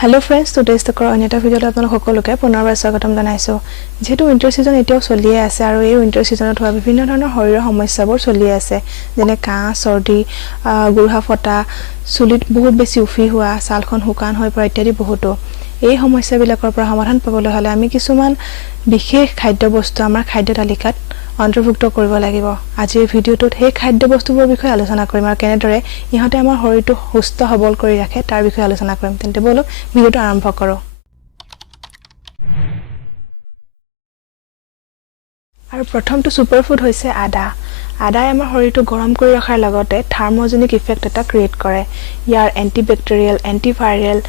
Hello friends, today's the Coronata video আপোনালোক সকলোকে পুনৰবাৰ স্বাগতম জনাইছো। যেহেতু উইন্টাৰ সিজন এতিয়াও চলি আছে আৰু এই উইন্টাৰ সিজনত হোৱা বিভিন্ন ধৰণৰ শৰীৰৰ সমস্যাবোৰ চলি আছে যেনে কাহ, সৰ্দি, গুৰহা ফটা, চুলিত বহুত বেছি উফি হোৱা, ছালখন শুকান হৈ পৰা ইত্যাদি বহুতো। এই সমস্যাবিলাকৰ পৰা সমাধান পাবলৈ হলে আমি কিছুমান বিশেষ খাদ্যবস্তু আমাৰ খাদ্য তালিকাত অন্তৰ্ভুক্ত কৰিব লাগিব। আজিৰ ভিডিওটোত সেই খাদ্যবস্তুবোৰৰ বিষয়ে আলোচনা কৰিম আৰু কেনেদৰে ইহঁতে আমাৰ শৰীৰটো সুস্থ সবল কৰি ৰাখে তাৰ বিষয়ে আলোচনা কৰিম। তেন্তে বলক ভিডিওটো আৰম্ভ কৰো। আৰু প্ৰথমটো সুপাৰফুড হৈছে আদা। আদাই আমাৰ শৰীৰটো গৰম কৰি ৰখাৰ লগতে থাৰ্মোজেনিক ইফেক্ট এটা ক্ৰিয়েট কৰে। ইয়াৰ এন্টিবেক্টেৰিয়েল, এন্টিভাইৰেল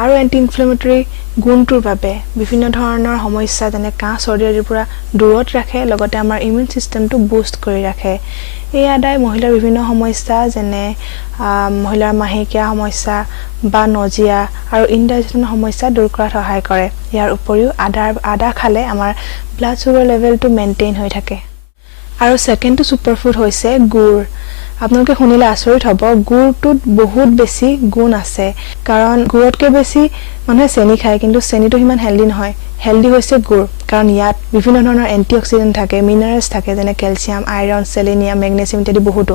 আৰু এন্টি ইনফ্লেমেটৰী গুণটোৰ বাবে বিভিন্ন ধৰণৰ সমস্যা যেনে কাহ, সৰ্দি আদিৰ পৰা দূৰত ৰাখে, লগতে আমাৰ ইমিউন সিস্টেমটো বুষ্ট কৰি ৰাখে। এই আদাই মহিলাৰ বিভিন্ন সমস্যা যেনে মহিলাৰ মাহেকীয়া সমস্যা বা নজিয়া আৰু ইনডাইজেশন সমস্যা দূৰ কৰাত সহায় কৰে। ইয়াৰ উপৰিও আদা খালে আমাৰ ব্লাড সুগাৰ লেভেলটো মেইনটেইন হৈ থাকে। আৰু সেকেন্ডটো সুপাৰফুড হৈছে গুড়। আপোনালোকে শুনিলে আচৰিত হ'ব, গুড়টোত বহুত বেছি গুণ আছে কাৰণ গুড়তকৈ বেছি মানুহে চেনি খায়, কিন্তু চেনিটো সিমান হেলদি নহয়। হেলদি হৈছে গুড় কাৰণ ইয়াত বিভিন্ন ধৰণৰ এন্টিঅক্সিডেন্ট থাকে, মিনাৰেলছ থাকে যেনে কেলছিয়াম, আইৰণ, সেলেনিয়াম, মেগনেছিয়াম ইত্যাদি বহুতো।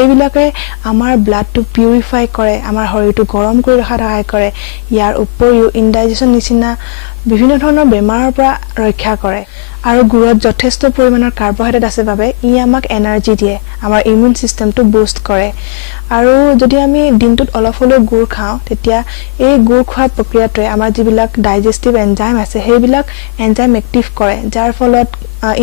এইবিলাকে আমাৰ ব্লাডটো পিউৰিফাই কৰে, আমাৰ শৰীৰটো গৰম কৰি ৰখাত সহায় কৰে। ইয়াৰ উপৰিও ইনডাইজেশন নিচিনা বিভিন্ন ধৰণৰ বেমাৰৰ পৰা ৰক্ষা কৰে। আৰু গুড়ত যথেষ্ট পৰিমাণৰ কাৰ্বহাইড্ৰেট আছে বাবে ই আমাক এনাৰ্জি দিয়ে, আমাৰ ইমিউন সিস্টেমটো বুষ্ট কৰে। আৰু যদি আমি দিনটোত অলপ হলেও গুড় খাওঁ তেতিয়া এই গুড় খোৱাৰ প্ৰক্ৰিয়াটোৱে আমাৰ যিবিলাক ডাইজেষ্টিভ এনজাইম আছে সেইবিলাক এনজাইম এক্টিভ কৰে, যাৰ ফলত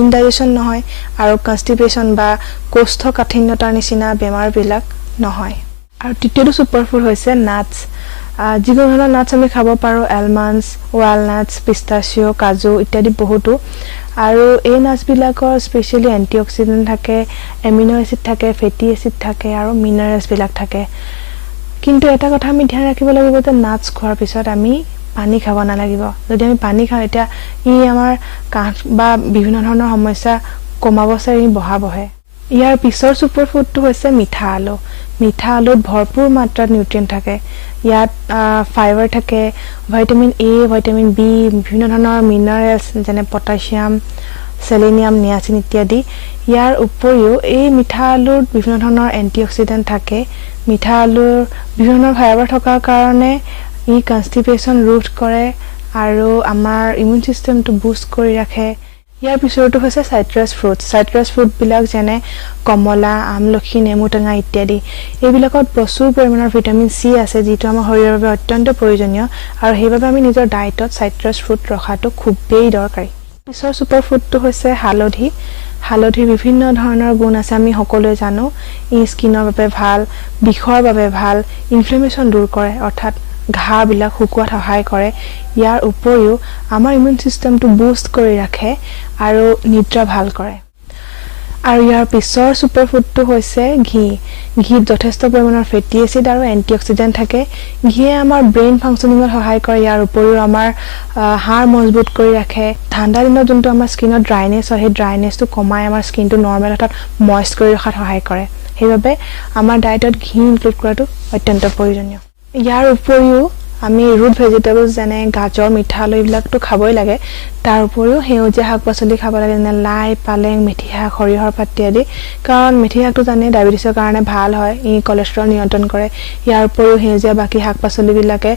ইনডাইজেশন নহয় আৰু কনষ্টিপেশ্যন বা কোষ্ঠকাঠিন্যতাৰ নিচিনা বেমাৰবিলাক নহয়। আৰু তৃতীয়টো সুপাৰফুড হৈছে নাটছ। যিকোনো ধৰণৰ নাটছ আমি খাব পাৰোঁ, এলমণ্ডছ, ৱালনাটছ, পিষ্টাচিঅ, কাজু ইত্যাদি বহুতো। আৰু এই নাটছবিলাকৰ স্পেচিয়েলি এন্টিঅক্সিডেন্ট থাকে, এমিনো এচিড থাকে, ফেটি এচিড থাকে আৰু মিনাৰেলছবিলাক থাকে। কিন্তু এটা কথা আমি ধ্যান ৰাখিব লাগিব যে নাটছ খোৱাৰ পিছত আমি পানী খাব নালাগিব। যদি আমি পানী খাওঁ এতিয়া ই আমাৰ কাহ বা বিভিন্ন ধৰণৰ সমস্যা কমাব চাই ই বঢ়াবহে। ইয়াৰ পিছৰ সুপাৰফুডটো হৈছে মিঠা আলু। মিঠা আলুত ভৰপূৰ মাত্ৰাত নিউট্ৰিয়েণ্ট থাকে। ইয়াত ফাইবাৰ থাকে, ভিটামিন এ, ভিটামিন বি, বিভিন্ন ধৰণৰ মিনাৰেলছ যেনে পটাছিয়াম, সেলেনিয়াম, নিয়াচিন ইত্যাদি। ইয়াৰ উপৰিও এই মিঠা আলুত বিভিন্ন ধৰণৰ এন্টিঅক্সিডেন্ট থাকে। মিঠা আলুৰ বিভিন্ন ধৰণৰ ফাইবাৰ থকাৰ কাৰণে ই কনষ্টিপেশ্যন ৰোধ কৰে আৰু আমাৰ ইমিউন সিস্টেমটো বুষ্ট কৰি ৰাখে। ইয়াৰ পিছৰটো হৈছে চাইট্ৰাছ ফ্ৰুট। চাইট্ৰাছ ফ্ৰুটবিলাক যেনে কমলা, আমলখি, নেমু টেঙা ইত্যাদি। এইবিলাকত প্ৰচুৰ পৰিমাণৰ ভিটামিন চি আছে, যিটো আমাৰ শৰীৰৰ বাবে অত্যন্ত প্ৰয়োজনীয় আৰু সেইবাবে আমি নিজৰ ডায়েটত চাইট্ৰাছ ফ্ৰুট ৰখাটো খুবেই দৰকাৰী। পিছৰ ছুপাৰ ফুডটো হৈছে হালধি। হালধিৰ বিভিন্ন ধৰণৰ গুণ আছে আমি সকলোৱে জানো। ই স্কিনৰ বাবে ভাল, বিষৰ বাবে ভাল, ইনফ্লেমেশ্যন দূৰ কৰে অৰ্থাৎ ঘাঁবিলাক শুকুৱাত সহায় কৰে। ইয়াৰ উপৰিও আমাৰ ইমিউন সিস্টেমটো বুষ্ট কৰি ৰাখে আৰু নিদ্ৰা ভাল কৰে। আৰু ইয়াৰ পিছৰ সুপাৰফুডটো হৈছে ঘি। ঘিত যথেষ্ট পৰিমাণৰ ফেটি এচিড আৰু এন্টিঅক্সিডেন্ট থাকে। ঘিয়ে আমাৰ ব্ৰেইন ফাংচনিঙত সহায় কৰে। ইয়াৰ উপৰিও আমাৰ হাড় মজবুত কৰি ৰাখে। ঠাণ্ডা দিনত যোনটো আমাৰ স্কিনত ড্ৰাইনেছ হয়, সেই ড্ৰাইনেছটো কমাই আমাৰ স্কিনটো নৰ্মেল অৰ্থাৎ মইষ্ট কৰি ৰখাত সহায় কৰে। সেইবাবে আমাৰ ডায়েটত ঘি ইনক্লুড কৰাটো অত্যন্ত প্ৰয়োজনীয়। ইয়াৰ উপৰিও আমি ৰুট ভেজিটেবলছ যেনে গাজৰ, মিঠা আলু এইবিলাকতো খাবই লাগে। তাৰ উপৰিও সেউজীয়া শাক পাচলি খাব লাগে যেনে লাই, পালেং, মেথি শাক, সৰিয়হৰ পাত ইত্যাদি। কাৰণ মেথি শাকটো জানে ডায়েবেটিছৰ কাৰণে ভাল হয়, ই কলেষ্ট্ৰল নিয়ন্ত্ৰণ কৰে। ইয়াৰ উপৰিও সেউজীয়া বাকী শাক পাচলিবিলাকে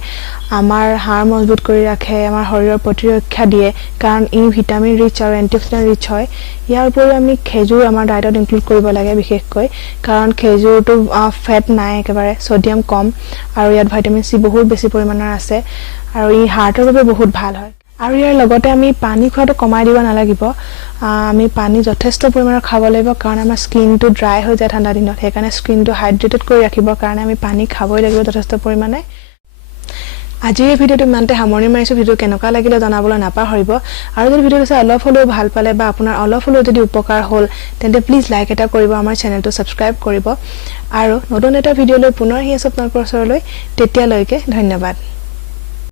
আমাৰ হাড় মজবুত কৰি ৰাখে, আমাৰ শৰীৰৰ প্ৰতিৰক্ষা দিয়ে কাৰণ ই ভিটামিন ৰিচ আৰু এন্টিঅক্সিডেন্ট ৰিচ হয়। ইয়াৰ উপৰিও আমি খেজুৰ আমাৰ ডায়েটত ইনক্লুড কৰিব লাগে বিশেষকৈ, কাৰণ খেজুৰটো ফেট নাই, একেবাৰে ছডিয়াম কম আৰু ইয়াত ভিটামিন চি বহুত বেছি পৰিমাণৰ আছে আৰু ই হাৰ্টৰ বাবে বহুত ভাল হয়। আৰু ইয়াৰ লগতে আমি পানী খোৱাটো কমাই দিব নালাগিব। আমি পানী যথেষ্ট পৰিমাণৰ খাব লাগিব কাৰণ আমাৰ স্কিনটো ড্ৰাই হৈ যায় ঠাণ্ডা দিনত। সেইকাৰণে স্কিনটো হাইড্ৰেটেড কৰি ৰাখিবৰ কাৰণে আমি পানী খাবই লাগিব যথেষ্ট পৰিমাণে। আজিৰ এই ভিডিঅ'টো ইমানতে সামৰণি মাৰিছোঁ। ভিডিঅ' কেনেকুৱা লাগিলে জনাবলৈ নাপাহৰিব। আৰু যদি ভিডিঅ'টো চাই অলপ হ'লেও ভাল পালে বা আপোনাৰ অলপ হ'লেও যদি উপকাৰ হ'ল তেন্তে প্লিজ লাইক এটা কৰিব, আমাৰ চেনেলটো ছাবস্ক্ৰাইব কৰিব আৰু নতুন এটা ভিডিঅ'লৈ পুনৰ আহি আছোঁ আপোনালোকৰ ওচৰলৈ। তেতিয়ালৈকে ধন্যবাদ।